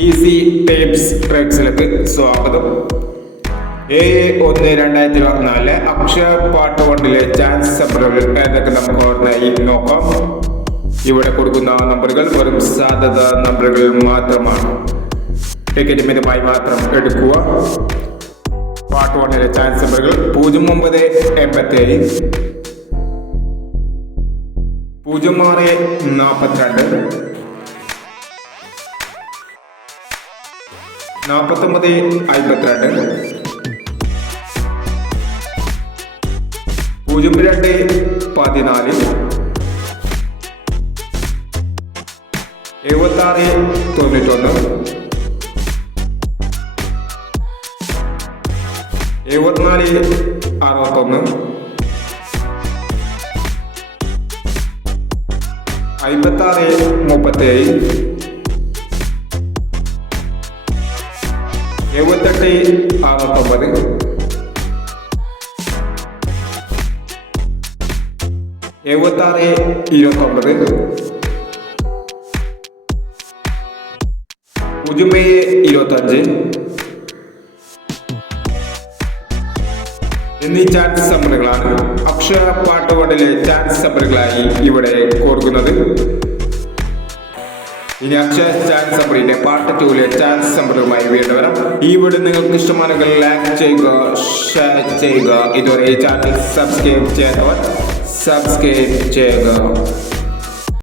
Easy tapes ട്രിക്സിലേക്ക് സ്വാഗതം. ഏഴ് ഒന്ന് രണ്ടായിരത്തി ഇരുപത്തിനാല് അക്ഷയ പാട്ട് കൊണ്ടിലെ ചാൻസ് നമ്പറുകൾ ഏതൊക്കെ നമുക്ക് ഓർമ്മയായി നോക്കാം. ഇവിടെ കൊടുക്കുന്ന നമ്പറുകൾ വെറും സാധ്യത നമ്പറുകൾ മാത്രമാണ്. ടിക്കറ്റ് മിതമായി മാത്രം എടുക്കുക. പാട്ട് കൊണ്ടിലെ ചാൻസ് നമ്പറുകൾ പൂജ്യം ഒമ്പത് എൺപത്തി ഏഴ് പൂജ്യം ആറ് നാൽപ്പത്തിരണ്ട് നാൽപ്പത്തൊമ്പത് അമ്പത്തിരണ്ട് പൂജ്യം രണ്ട് പതിനാല്. എഴുപത്താറ് തൊണ്ണൂറ്റൊന്ന്. എഴുപത്തിനാല് അറുപത്തൊന്ന്. അമ്പത്താറ് മുപ്പത്തേഴ്. എഴുപത്തെട്ട് അറുപത്തൊമ്പത്. എഴുപത്താറ് ഇരുപത്തൊമ്പത്. പൂജ്യം ഏഴ് ഇരുപത്തഞ്ച്. എന്നീ ചാൻസ് നമ്പറുകളാണ് അക്ഷയ പാട്ടുകൊണ്ടിലെ ചാൻസ് നമ്പറുകളായി ഇവിടെ കൊടുക്കുന്നത്. ഇനി അക്ഷയ ചാൻസ് നമ്പറിന്റെ പാർട്ട് ടൂലെ ചാൻസ് നമ്പറുമായി വീണ്ടും വരാം. ഈ വീഡിയോ നിങ്ങൾക്ക് ഇഷ്ടമാണെങ്കിൽ ലൈക്ക് ചെയ്യുക ഷെയർ ചെയ്യുക. ഇതുവരെ ഈ ചാനൽ സബ്സ്ക്രൈബ് ചെയ്യാത്തവർ സബ്സ്ക്രൈബ് ചെയ്യുക.